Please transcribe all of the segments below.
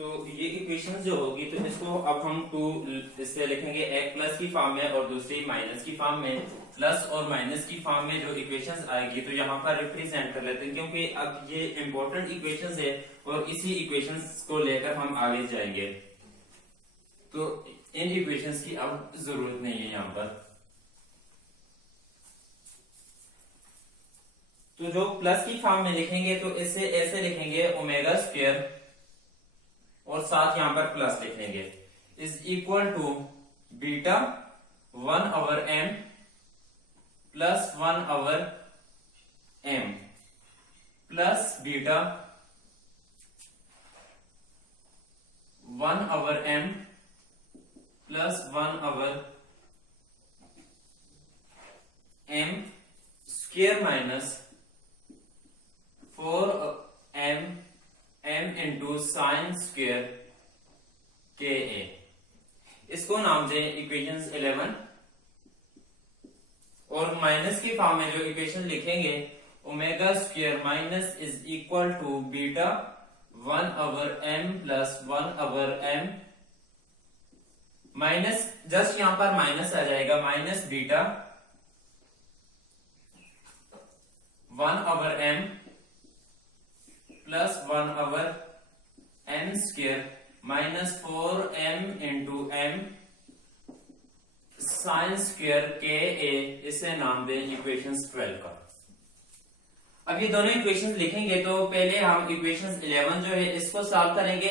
तो ये इक्वेशन जो होगी तो इसको अब हम टू इससे लिखेंगे एक प्लस की फॉर्म में और दूसरी माइनस की फॉर्म में। प्लस और माइनस की फॉर्म में जो इक्वेशंस आएगी तो यहाँ पर रिप्रेजेंट कर लेते हैं, क्योंकि अब ये इंपॉर्टेंट इक्वेशंस है और इसी इक्वेशंस को लेकर हम आगे जाएंगे। तो इन इक्वेशंस की अब जरूरत नहीं है यहाँ पर। तो जो प्लस की फॉर्म में लिखेंगे तो इसे ऐसे लिखेंगे ओमेगा स्क्वायर और साथ यहां पर प्लस लिख लेंगे is equal to beta 1/m plus 1/m plus beta 1/m plus 1/m square minus 4m m into sine square k a. इसको नाम दें इक्वेशन 11। और माइनस की फॉर्म में जो इक्वेशन लिखेंगे omega square minus is equal to beta 1/m plus 1/m minus just यहां पर माइनस आ जाएगा, minus beta 1/m plus 1/m square minus 4m into m sine square k a. इसे नाम दें इक्वेशन 12 का। अब ये दोनों इक्वेशंस लिखेंगे तो पहले हम इक्वेशन 11 जो है इसको सॉल्व करेंगे।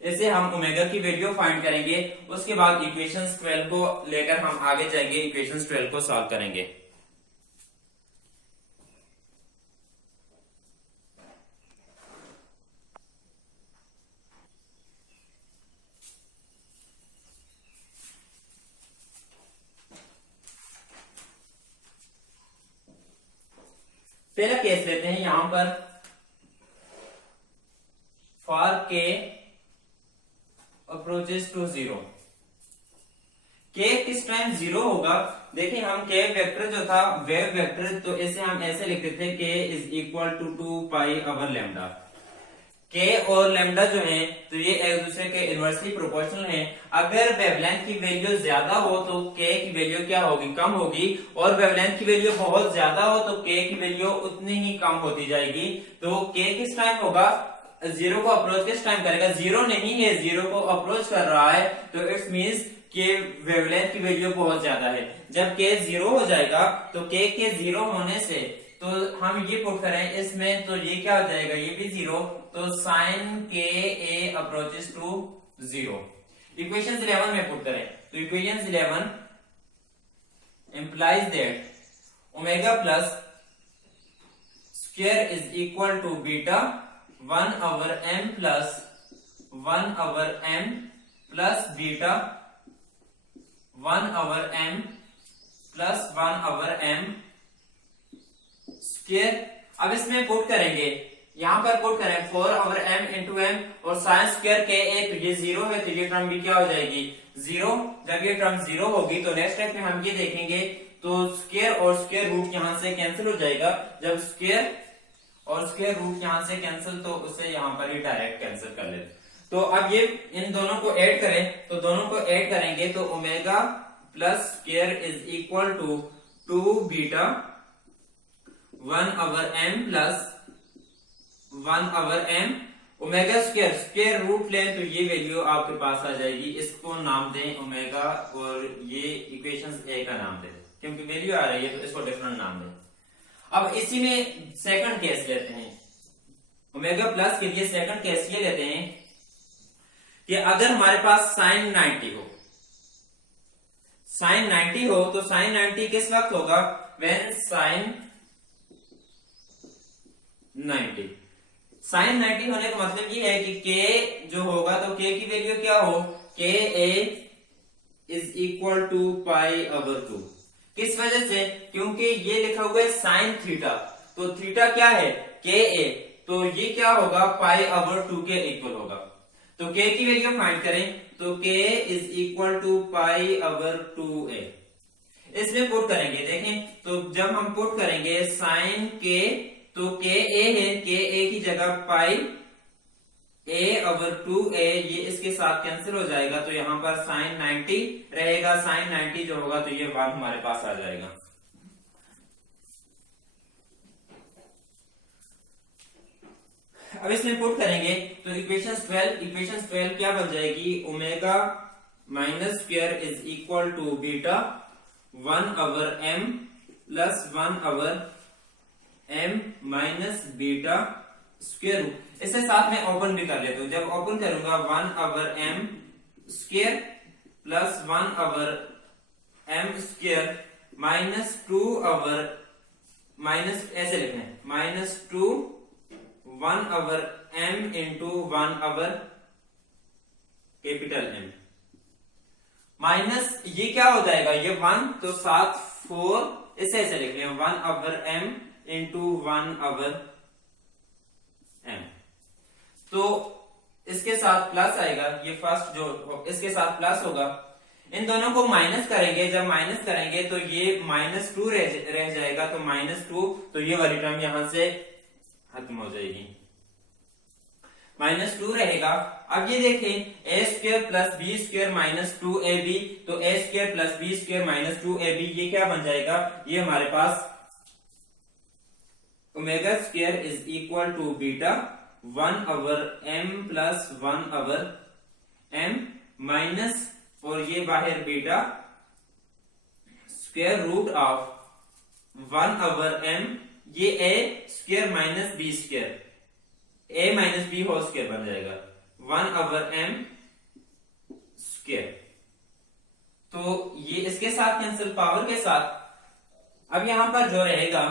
इसे हम ओमेगा की वैल्यू फाइंड करेंगे, उसके बाद इक्वेशन 12 को लेकर हम आगे जाएंगे, इक्वेशन 12 को सॉल्व करेंगे। पहला केस लेते हैं यहां पर फॉर के अप्रोचेस टू 0। के किस टाइम 0 होगा? देखिए हम के वेक्टर जो था वेव वेक्टर, तो इसे हम ऐसे लिखते थे के इज इक्वल टू 2π/λ। के और लैम्डा जो है तो ये एक दूसरे के इनवर्सली प्रोपोर्शनल हैं। अगर वेवलेंथ की वैल्यू ज्यादा हो तो के की वैल्यू क्या होगी? कम होगी। और वेवलेंथ की वैल्यू बहुत ज्यादा हो तो के की वैल्यू उतनी ही कम होती जाएगी। तो के किस टाइम होगा? 0 को अप्रोच किस टाइम करेगा? 0 नहीं है, 0 को अप्रोच कर रहा है, तो इट्स मीन्स के वेवलेंथ की वैल्यू बहुत ज्यादा है। जब के 0 हो जाएगा तो के 0 होने से तो हम ये पुट करें इसमें तो ये क्या हो जाएगा? ये भी 0, तो साइन के ए अप्रोचेस टू 0। इक्वेशन 11 में पुट करें तो equation 11 implies that omega plus square is equal to beta 1/m plus 1/m plus beta 1/m plus 1/m square. अब इसमें पुट करेंगे, यहां पर पुट करें 4/m इंटू m और साइन स्क्वायर के ए, तो ये 0 है तो ये टर्म भी क्या हो जाएगी? 0। जब ये टर्म 0 होगी तो नेक्स्ट स्टेप में हम ये देखेंगे तो स्क्वायर और स्क्वायर रूट यहां से कैंसिल हो जाएगा। जब स्क्वायर और स्क्वायर रूट यहां से कैंसिल तो उसे यहां पर ही डायरेक्ट कैंसिल कर लेते। तो अब ये इन दोनों को ऐड करें तो दोनों को ऐड करेंगे तो omega plus square is equal to 2 beta 1/m plus 1/m omega square square root लें तो ये वैल्यू आपके पास आ जाएगी। इसको नाम दें ओमेगा और ये इक्वेशन ए का नाम दें, क्योंकि वैल्यू आ रही है तो इसको डिफरेंट नाम दें। अब इसी में सेकंड केस लेते हैं, ओमेगा प्लस के लिए सेकंड केस ये लेते हैं कि अगर हमारे पास साइन 90 हो, साइन 90 हो तो साइन 90 किस वक्त होगा? When sign 90। साइन 90 होने का मतलब ये है कि के जो होगा तो के की वैल्यू क्या हो? के ए इज इक्वल टू π/2। किस वजह से? क्योंकि ये लिखा हुआ है साइन थीटा, तो थीटा क्या है? के ए, तो ये क्या होगा? π/2 के इक्वल होगा। तो के की वैल्यू फाइंड करें तो के इज इक्वल टू π/2a। इसमें पुट करेंगे, देखें तो जब हम पुट करेंगे साइन के तो के ए है, के ए की जगह पाई ए ओवर 2a, ये इसके साथ कैंसिल हो जाएगा, तो यहाँ पर साइन 90 रहेगा। साइन 90 जो होगा तो ये 1 हमारे पास आ जाएगा। अब इसमें पुट करेंगे तो इक्वेशन 12 क्या बन जाएगी, omega minus square is equal to beta 1 over m plus 1 over m minus beta square root. इसे साथ में ओपन भी कर लेते हो। जब ओपन करूंगा 1 over m square plus 1 over m square minus 2 over, minus ऐसे लिखना है, minus 2 1 over m into 1 over capital M minus ये क्या हो जाएगा, ये 1 तो साथ 4, इसे ऐसे लिख लें 1 over m into 1 over m। तो इसके साथ प्लस आएगा, ये फर्स्ट जो इसके साथ प्लस होगा, इन दोनों को माइनस करेंगे। जब माइनस करेंगे तो ये -2 रह जाएगा, तो -2, तो ये वाली टर्म यहां से खत्म हो जाएगी, -2 रहेगा। अब ये देखें a square plus b square minus 2ab, तो a square plus b square minus 2ab ये क्या बन जाएगा, ये हमारे पास omega square is equal to beta 1 over m plus 1 over m minus, और ये बाहर beta square root of 1 over m, ये a square minus b square, a minus b whole square बन जाएगा 1 ओवर m स्क्वायर। तो ये इसके साथ कैंसिल, पावर के साथ। अब यहां पर जो रहेगा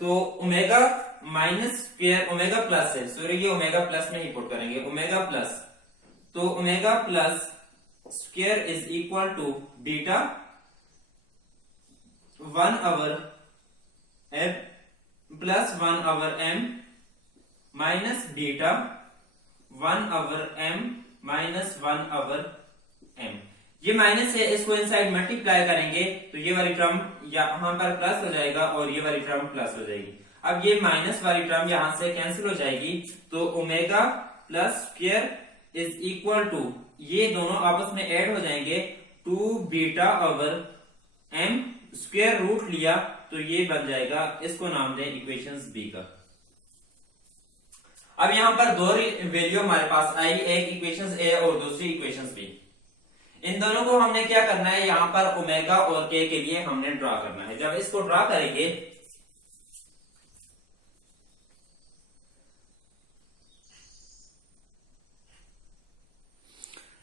तो omega minus square, omega plus है, सॉरी ये ओमेगा प्लस में ही पुट करेंगे, ओमेगा प्लस, तो omega plus square is equal to beta 1 over m plus 1 over m minus beta 1 over m minus 1 over m। ये माइनस है, इसको inside multiply करेंगे तो ये वाली टर्म यहां पर प्लस हो जाएगा और ये वाली टर्म प्लस हो जाएगी। अब ये माइनस वाली टर्म यहां से कैंसिल हो जाएगी, तो omega plus square is equal to, ये दोनों आपस में ऐड हो जाएंगे, 2 beta over m square root लिया तो ये बन जाएगा, इसको नाम दें इक्वेशंस बी का। अब यहां पर दो वैल्यू हमारे पास आई, एक इक्वेशंस ए और दूसरी इक्वेशंस बी। इन दोनों को हमने क्या करना है, यहां पर ओमेगा और के लिए हमने ड्रा करना है। जब इसको ड्रा करेंगे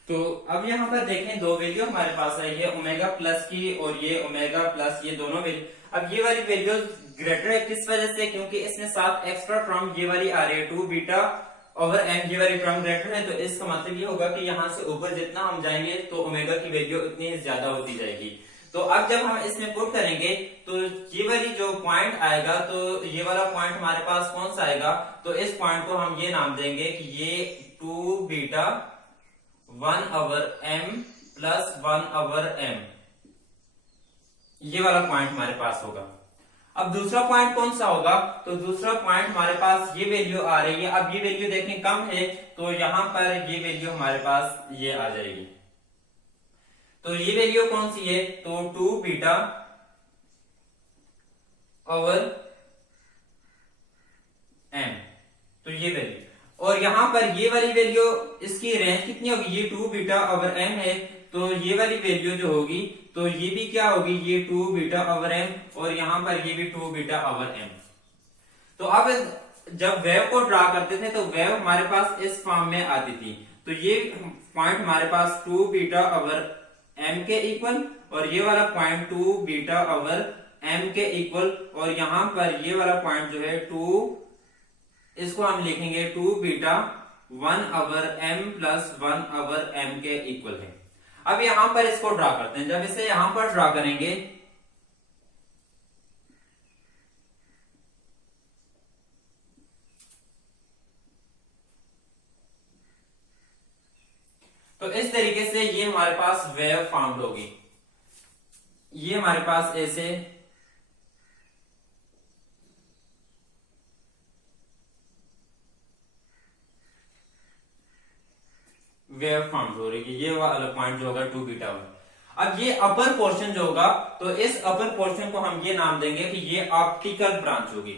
तो अब यहां पर देखें दो वैल्यू हमारे पास है, ये ओमेगा प्लस की और ये ओमेगा प्लस, ये दोनों वैल्यू। अब ये वाली वैल्यू ग्रेटर है, किस वजह से, क्योंकि इसमें साथ एक्स्ट्रा टर्म ये वाली आ रही है 2 बीटा ओवर m, ये वाली टर्म ग्रेटर है, तो इसका मतलब ये होगा कि यहां से ऊपर जितना हम जाएंगे तो ओमेगा की वैल्यू इतनी ज्यादा होती जाएगी। तो अब जब हम इसमें पुट करेंगे तो ये वाली जो पॉइंट आएगा, तो ये वाला पॉइंट हमारे पास कौन सा आएगा, तो इस पॉइंट को हम ये नाम देंगे कि ये 2 beta 1 over m plus 1 over m, ये वाला पॉइंट हमारे पास होगा। अब दूसरा पॉइंट कौन सा होगा, तो दूसरा पॉइंट हमारे पास ये वैल्यू आ रही है। अब ये वैल्यू देखें कम है, तो यहां पर ये वैल्यू हमारे पास ये आ जाएगी। तो ये वैल्यू कौन सी है, तो 2 बीटा ओवर m, तो ये वैल्यू, और यहां पर ये वाली वैल्यू, इसकी रेंज कितनी होगी, ये 2 बीटा ओवर m है, तो ये वाली वैल्यू जो होगी तो ये भी क्या होगी, ये 2 बीटा ओवर m, और यहां पर ये भी 2 बीटा ओवर m। तो अब जब वेव को ड्रा करते थे तो वेव हमारे पास इस फॉर्म में आती थी, तो ये पॉइंट हमारे पास 2 बीटा ओवर m के इक्वल, और ये वाला पॉइंट 2 बीटा ओवर m के इक्वल, और यहां पर ये वाला पॉइंट जो है 2, इसको हम लिखेंगे 2 beta 1 over m plus 1 over m के इक्वल है। अब यहां पर इसको ड्रा करते हैं। जब इसे यहां पर ड्रा करेंगे तो इस तरीके से ये हमारे पास वेव फॉर्म्ड होगी। ये हमारे पास ऐसे वेव फॉर्म हो रही है, ये वाला पॉइंट जो होगा 2 बीटा 1। अब ये अपर पोर्शन जो होगा, तो इस अपर पोर्शन को हम ये नाम देंगे कि ये ऑप्टिकल ब्रांच होगी।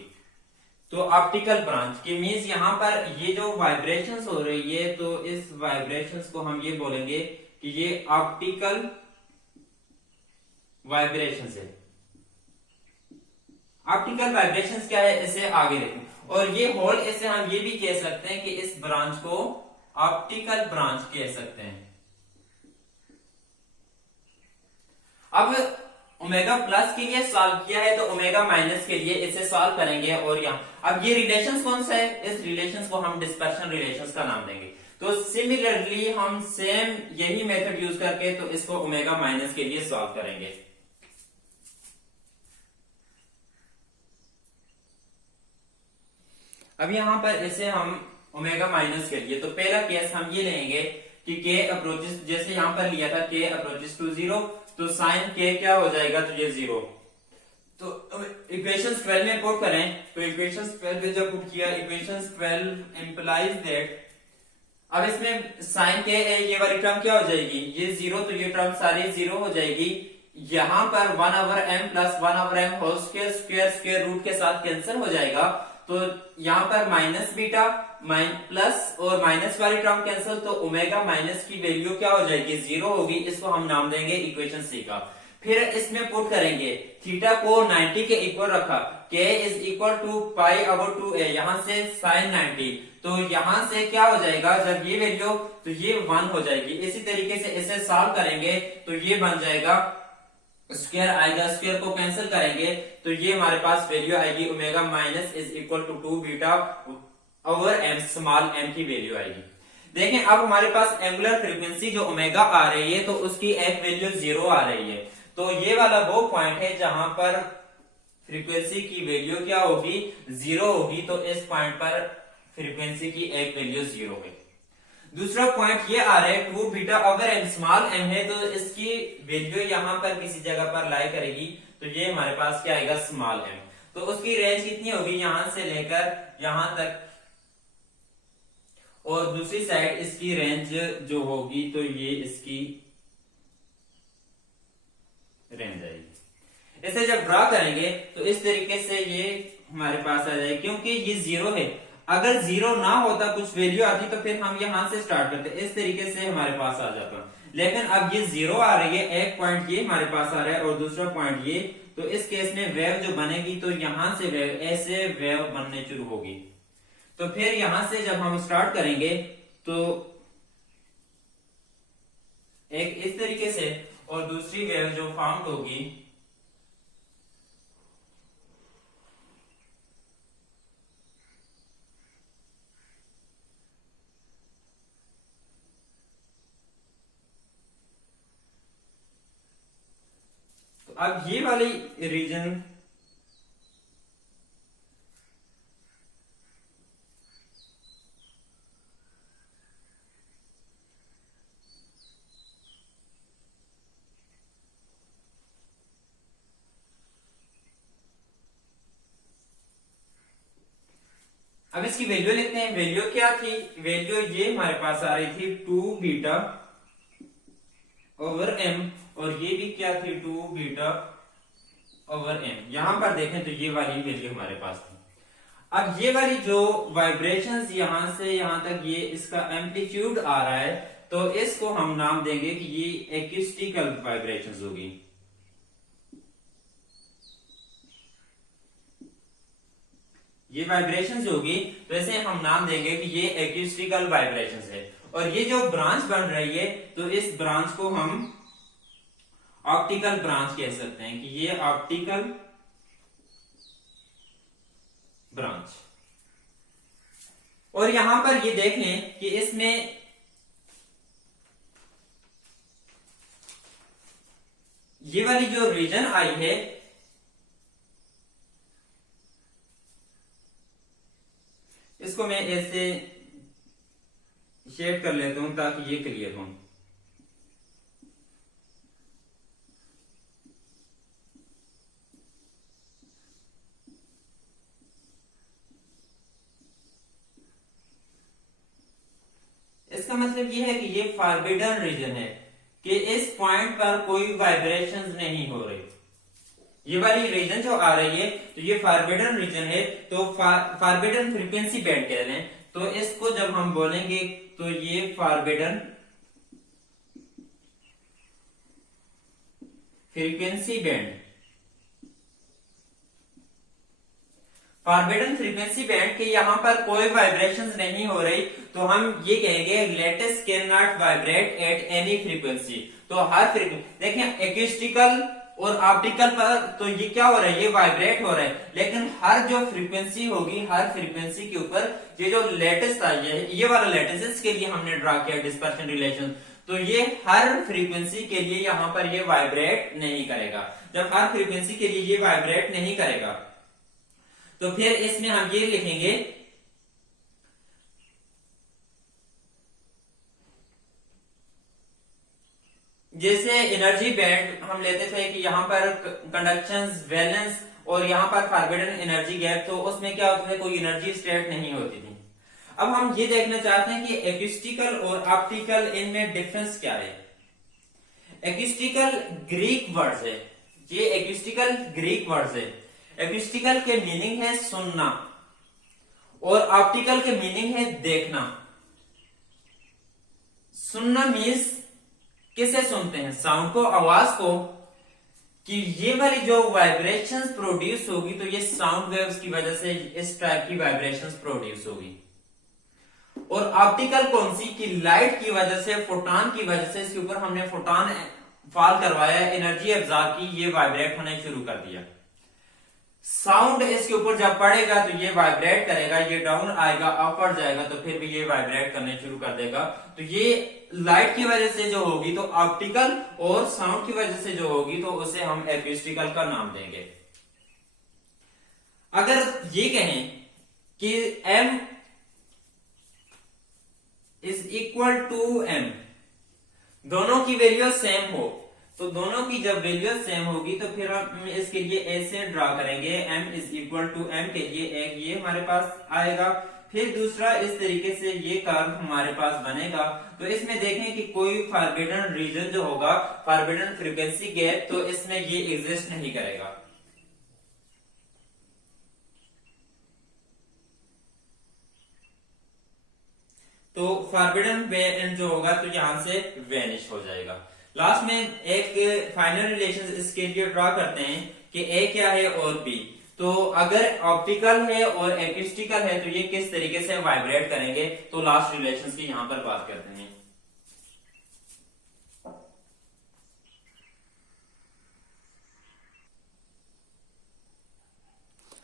तो ऑप्टिकल ब्रांच की मीन्स यहाँ पर ये जो वाइब्रेशंस हो रही है, तो इस वाइब्रेशंस को हम ये बोलेंगे कि ये ऑप्टिकल वाइब्रेशंस है। ऑप्टिकल वाइब्रेशंस क्या है, इसे आगे देखें। और ये होल, इसे हम ये भी कह सकते हैं कि इस ब्रांच को ऑप्टिकल ब्रांच कह सकते हैं। अब ओमेगा प्लस के लिए सॉल्व किया है, तो ओमेगा माइनस के लिए इसे सॉल्व करेंगे। और यहाँ अब ये रिलेशंस कौन सा है, इस रिलेशंस को हम डिस्पर्शन रिलेशंस का नाम देंगे। तो सिमिलरली हम सेम यही मेथड यूज करके तो इसको ओमेगा माइनस के लिए सॉल्व करेंगे। अब यहां पर इसे हम ओमेगा माइनस के लिए, तो पहला केस हम ये लेंगे कि के अप्रोचेस, जैसे यहां पर लिया था के अप्रोचेस टू 0, तो साइन के क्या हो जाएगा, तो ये 0। तो इक्वेशन 12 में पुट करें, तो इक्वेशन 12 में जब पुट किया, इक्वेशन 12 इंप्लाइज दैट, अब इसमें साइन के ये वाली टर्म क्या हो जाएगी, ये 0, तो ये टर्म सारी 0 हो जाएगी। यहां पर 1/m plus 1/m whole square square square root के साथ कैंसिल हो जाएगा। तो यहाँ पर माइनस बीटा प्लस और माइनस वाली टर्म कैंसिल, तो ओमेगा माइनस की वैल्यू क्या हो जाएगी, 0 होगी। इसको हम नाम देंगे इक्वेशन सी का। फिर इसमें पुट करेंगे, थीटा को 90 के इक्वल रखा, k is equal to π/2a, यहाँ से साइन 90, तो यहाँ से क्या हो जाएगा, जब ये वैल्यू, तो ये 1 हो जाएगी। इसी तरीके से इसे सॉल्व करेंगे, तो ये बन जाएगा, स्क्वायर आएगा, स्क्वायर को कैंसिल करेंगे, तो ये हमारे पास वैल्यू आएगी omega minus is equal to 2 beta over m, small m की वैल्यू आएगी। देखें अब हमारे पास एंगुलर फ्रीक्वेंसी जो ओमेगा आ रही है, तो उसकी एक वैल्यू 0 आ रही है। तो ये वाला वो पॉइंट है जहां पर फ्रीक्वेंसी की वैल्यू क्या होगी, 0 होगी। तो इस पॉइंट पर फ्रीक्वेंसी की एक वैल्यू 0 है। दूसरा पॉइंट ये आ रहा है 2 beta over m, small m है, तो इसकी वैल्यू यहां पर किसी जगह पर लाई करेगी, तो ये हमारे पास क्या आएगा, स्मॉल m। तो उसकी रेंज कितनी होगी, यहां से लेकर यहां तक, और दूसरी साइड इसकी रेंज जो होगी, तो ये इसकी रेंज आएगी। इसे जब ड्रा करेंगे, तो इस तरीके से ये हमारे पास आ जाएगी, क्योंकि ये 0 है। अगर 0 ना होता, कुछ वैल्यू आती, तो फिर हम यहां से स्टार्ट करते, इस तरीके से हमारे पास आ जाता। लेकिन अब ये 0 आ रही है, एक पॉइंट ये हमारे पास आ रहा है और दूसरा पॉइंट ये, तो इस केस में वेव जो बनेगी, तो यहां से वेव, ऐसे वेव बनने शुरू होगी। तो फिर यहां से जब हम स्टार्ट करेंगे, तो एक इस तरीके से, और दूसरी वेव जो फॉर्म होगी, तो अब ये वाली रीजन, अब इसकी वैल्यू लिखते हैं। वैल्यू क्या थी, वैल्यू ये हमारे पास आ रही थी 2 बीटा ओवर m, और ये भी क्या थी, 2 बीटा ओवर m। यहां पर देखें तो ये वाली वैल्यू हमारे पास थी। अब ये वाली जो वाइब्रेशंस यहां से यहां तक, ये इसका एम्पलीट्यूड आ रहा है, तो इसको हम नाम देंगे कि ये एक्यूस्टिकल वाइब्रेशंस होगी। ये वाइब्रेशंस होगी, तो इसे हम नाम देंगे कि ये एक्यूस्टिकल वाइब्रेशंस है। और ये जो ब्रांच बन रही है, तो इस ब्रांच को हम ऑप्टिकल ब्रांच कह सकते हैं, कि ये ऑप्टिकल ब्रांच। और यहां पर ये देख लें कि इसमें ये वाली जो रीजन आई है, इसको मैं ऐसे शेड कर लेता हूं ताकि ये क्लियर हो। इसका इसका मतलब ये है कि ये फॉरबिडन रीजन है, कि इस पॉइंट पर कोई वाइब्रेशंस नहीं हो रही। ये वाली रीजन जो आ रही है तो ये फॉरबिडन रीजन है, तो फॉरबिडन फ्रीक्वेंसी बैंड कह रहे हैं। तो इसको जब हम बोलेंगे तो ये forbidden frequency band, forbidden frequency band के यहाँ पर कोई वाइब्रेशंस नहीं हो रही, तो हम ये कहेंगे latest can not vibrate at any frequency. तो हर फ्रीक्वेंसी देखें, एक्यूस्टिकल और ऑप्टिकल पर तो ये क्या हो रहा है, ये वाइब्रेट हो रहा है, लेकिन हर जो फ्रीक्वेंसी होगी, हर फ्रीक्वेंसी के ऊपर ये जो लेटेस्ट था, ये वाला लेटेस्ट, इसके लिए हमने ड्रा किया डिस्पर्शन रिलेशन। तो ये हर फ्रीक्वेंसी के लिए यहाँ पर ये वाइब्रेट नहीं करेगा। जब हर फ्रीक्वेंसी के लिए ये वाइब्रेट नहीं करेगा तो फिर इसमें हम ये लिखेंगे जैसे एनर्जी बैंड हम लेते थे कि यहाँ पर कंडक्शन, वैलेंस और यहाँ पर फॉरबिडन एनर्जी गैप, तो उसमें क्या होता था, कोई एनर्जी स्टेट नहीं होती थी। अब हम ये देखना चाहते हैं कि एक्यूस्टिकल और ऑप्टिकल इनमें डिफरेंस क्या है। एक्यूस्टिकल ग्रीक वर्ड्स है, ये एक्यूस्टिकल ग्रीक वर्ड्स है। एक्यूस्टिकल के मीनिंग है सुनना और ऑप्टिकल के मीनिंग है देखना। सुनना मीन्स किसे सुनते हैं, साउंड को, आवाज को, कि ये वाली जो वाइब्रेशंस प्रोड्यूस होगी तो ये साउंड वेव्स की वजह से इस टाइप की वाइब्रेशंस प्रोड्यूस होगी। और ऑप्टिकल कौन सी, की लाइट की वजह से, फोटॉन की वजह से, इसके ऊपर हमने फोटॉन फॉल करवाया, एनर्जी एब्जॉर्ब की, ये वाइब्रेट होना शुरू कर दिया। साउंड इसके ऊपर जब पड़ेगा तो ये वाइब्रेट करेगा, ये डाउन आएगा, अपवर्ड जाएगा तो फिर भी ये वाइब्रेट करने शुरू कर देगा। तो ये लाइट की वजह से जो होगी तो ऑप्टिकल, और साउंड की वजह से जो होगी तो उसे हम एक्यूस्टिकल का नाम देंगे। अगर ये कहें कि m is equal to m, दोनों की वैल्यू सेम हो, तो दोनों की जब वैल्यू सेम होगी तो फिर हम इसके लिए ऐसे ड्रा करेंगे, m is equal to m के लिए एक ये हमारे पास आएगा, फिर दूसरा इस तरीके से ये कर्व हमारे पास बनेगा। तो इसमें देखें कि कोई फॉरबिडन रीजन जो होगा, फॉरबिडन फ्रीक्वेंसी गैप, तो इसमें ये एग्जिस्ट नहीं करेगा। तो फॉरबिडन बैंड जो होगा तो यहां से वेनिश हो जाएगा। लास्ट में एक फाइनल रिलेशन इसके लिए ड्रा करते हैं कि ए क्या है और बी। तो अगर ऑप्टिकल है और एक्यूस्टिकल है तो ये किस तरीके से वाइब्रेट करेंगे, तो लास्ट रिलेशन की यहां पर बात करते हैं।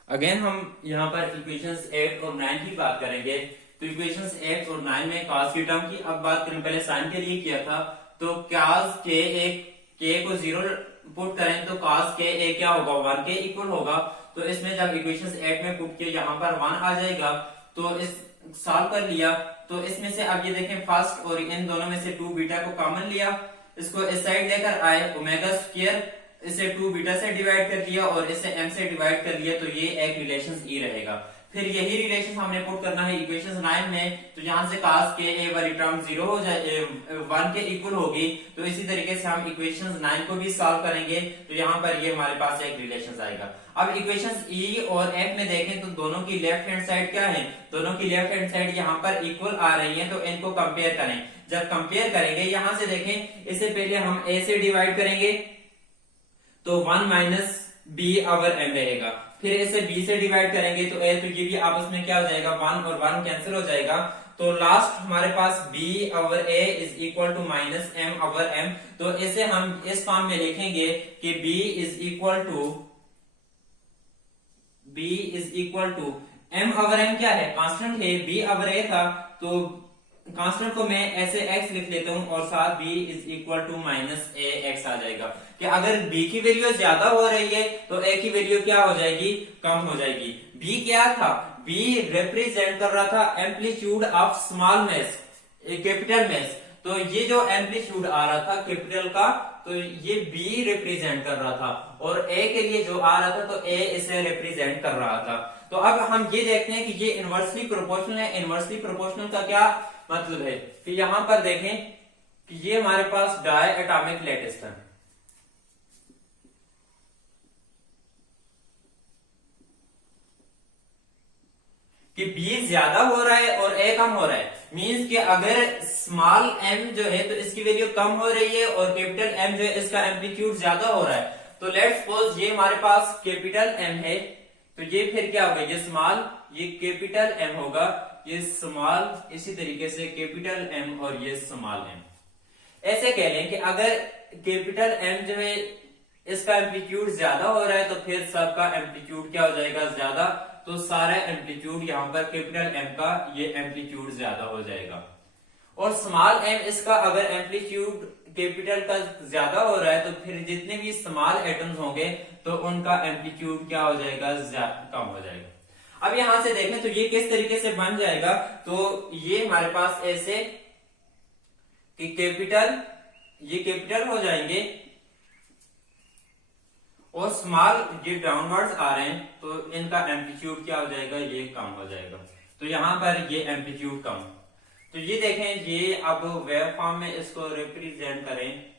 अगेन हम यहाँ पर इक्वेशंस 8 और 9 की बात करेंगे। तो इक्वेशंस 8 और 9 में cos की टर्म की अब बात करें, पहले साइन के लिए किया था। तो cos के को 0 पुट करें तो cos के a क्या होगा, 1 के इक्वल होगा। तो इसमें जब इक्वेशंस 8 में पुट किया यहाँ पर 1 आ जाएगा, तो इस सॉल्व कर लिया। तो इसमें से अब ये देखें फर्स्ट और इन दोनों में से 2 बीटा को कॉमन लिया, इसको इस साइड लेकर आए, ओमेगा स्क्वायर इसे 2 बीटा से डिवाइड कर दिया और इसे m से डिवाइड कर दिया, तो ये एक रिलेशन e रहेगा। फिर यही रिलेशन हमने पुट करना है इक्वेशन 9 में। तो यहां से cos के a वाली टर्म 0 हो जाए, 1 के इक्वल होगी। तो इसी तरीके से हम इक्वेशन 9 को भी सॉल्व करेंगे, तो यहाँ पर ये हमारे पास एक रिलेशन आएगा। अब इक्वेशन e और f में देखें तो दोनों की लेफ्ट हैंड साइड क्या है, दोनों की लेफ्ट हैंड साइड यहाँ पर इक्वल आ रही है। तो इनको कंपेयर करें, जब कंपेयर करेंगे यहाँ से देखें, इससे पहले हम a से डिवाइड करेंगे तो 1 माइनस बी ओवर m रहेगा। फिर इसे b से डिवाइड करेंगे तो a, तो ये भी आपस में क्या हो जाएगा, 1 और 1 कैंसिल हो जाएगा। तो लास्ट हमारे पास b over a is equal to minus m over m। तो इसे हम इस फॉर्म में लिखेंगे कि b is equal to m over m क्या है, कांस्टेंट है, b ओवर a था, तो कांस्टेंट को मैं ऐसे x लिख लेता हूं और साथ b is equal to minus a x आ जाएगा। कि अगर b की वैल्यू ज्यादा हो रही है तो a की वैल्यू क्या हो जाएगी, कम हो जाएगी। b क्या था, b रिप्रेजेंट कर रहा था amplitude of small mass, capital mass. तो ये जो एम्पलीट्यूड आ रहा था कैपिटल का, तो ये b रिप्रेजेंट कर रहा था, और a के लिए जो आ रहा था तो a इसे रिप्रेजेंट कर रहा था। तो अब हम ये देखते हैं कि ये इनवर्सली प्रोपोर्शनल है। इनवर्सली प्रोपोर्शनल का क्या मतलब है कि यहां पर देखें कि ये हमारे पास डाई एटॉमिक लैटिस था, कि B ज्यादा हो रहा है और A कम हो रहा है। मींस कि अगर स्मॉल m जो है तो इसकी वैल्यू कम हो रही है और कैपिटल M जो है इसका एम्पलीट्यूड ज्यादा हो रहा है। तो लेट्स सपोज ये हमारे पास कैपिटल M है, तो ये फिर क्या होगा, ये स्मॉल, ये कैपिटल M होगा, ये स्मॉल, इसी तरीके से कैपिटल M और ये स्मॉल m। ऐसे कह लें कि अगर कैपिटल M जो है इसका एम्पलीट्यूड ज्यादा हो रहा है तो फिर सबका एम्पलीट्यूड क्या हो जाएगा, ज्यादा। तो सारा एम्पलीट्यूड यहाँ पर कैपिटल M का ये एम्पलीट्यूड ज्यादा हो जाएगा। और स्मॉल m इसका अगर एम्पलीट्यूड कैपिटल का ज्यादा हो रहा है तो फिर जितने भी स्मॉल एटम्स होंगे तो उनका एम्पलीट्यूड क्या हो जाएगा, कम हो जाएगा। अब यहां से देखें तो ये किस तरीके से बन जाएगा, तो ये हमारे पास ऐसे कि कैपिटल, ये कैपिटल हो जाएंगे और स्मॉल ये डाउनवर्ड्स आ रहे हैं तो इनका एम्पलीट्यूड क्या हो जाएगा, ये कम हो जाएगा। तो यहां पर ये एम्पलीट्यूड कम। तो ये देखें, ये अब वेव फॉर्म में इसको रिप्रेजेंट करें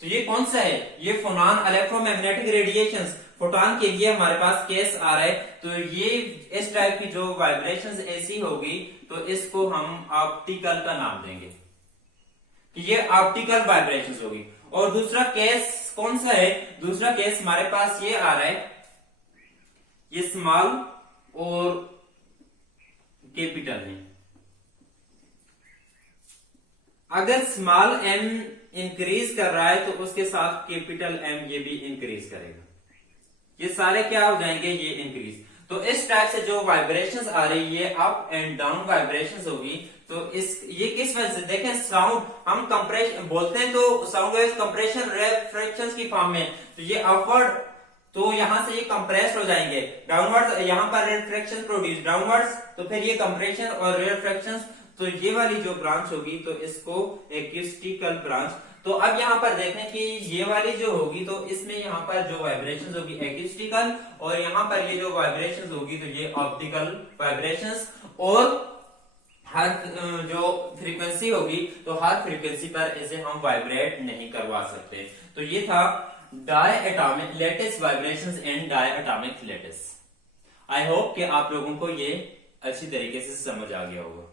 तो ये कौन सा है, ये फोटॉन इलेक्ट्रोमैग्नेटिक रेडिएशंस, फोटॉन के लिए हमारे पास केस आ रहा है। तो ये इस टाइप की जो वाइब्रेशंस ऐसी होगी तो इसको हम ऑप्टिकल का नाम देंगे कि ये ऑप्टिकल वाइब्रेशंस होगी। और दूसरा केस कौन सा है, दूसरा केस हमारे पास ये आ रहा है, ये स्मॉल और कैपिटल है। अगर स्मॉल m इंक्रीज कर रहा है तो उसके साथ कैपिटल M ये भी इंक्रीज करेगा, ये सारे क्या हो जाएंगे, ये इंक्रीज। तो इस टाइप से जो वाइब्रेशंस आ रही है अप एंड डाउन वाइब्रेशंस होगी। तो ये किस वजह से, देखें साउंड हम कंप्रेशन बोलते हैं तो साउंड वेव्स कंप्रेशन रिफ्रैक्शंस की फॉर्म में, तो ये अपवर्ड, तो यहां से ये कंप्रेस हो जाएंगे, डाउनवर्ड्स यहां पर रिफ्रैक्शन प्रोड्यूस डाउनवर्ड्स, तो फिर ये कंप्रेशन और रिफ्रैक्शंस, तो ये वाली जो ब्रांच होगी तो इसको एक्यूस्टिकल ब्रांच। तो अब यहाँ पर देखें कि ये वाली जो होगी तो इसमें यहाँ पर जो वाइब्रेशंस होगी एक्यूस्टिकल और यहाँ पर ये जो वाइब्रेशंस होगी तो ये ऑप्टिकल वाइब्रेशंस। और हर जो फ्रीक्वेंसी होगी तो हर फ्रीक्वेंसी पर इसे हम वाइब्रेट नहीं करवा सकते। तो ये था diatomic lattice vibrations and diatomic lattice. I hope कि आप लोगों को ये अच्छी तरीके से समझ आ गया होगा।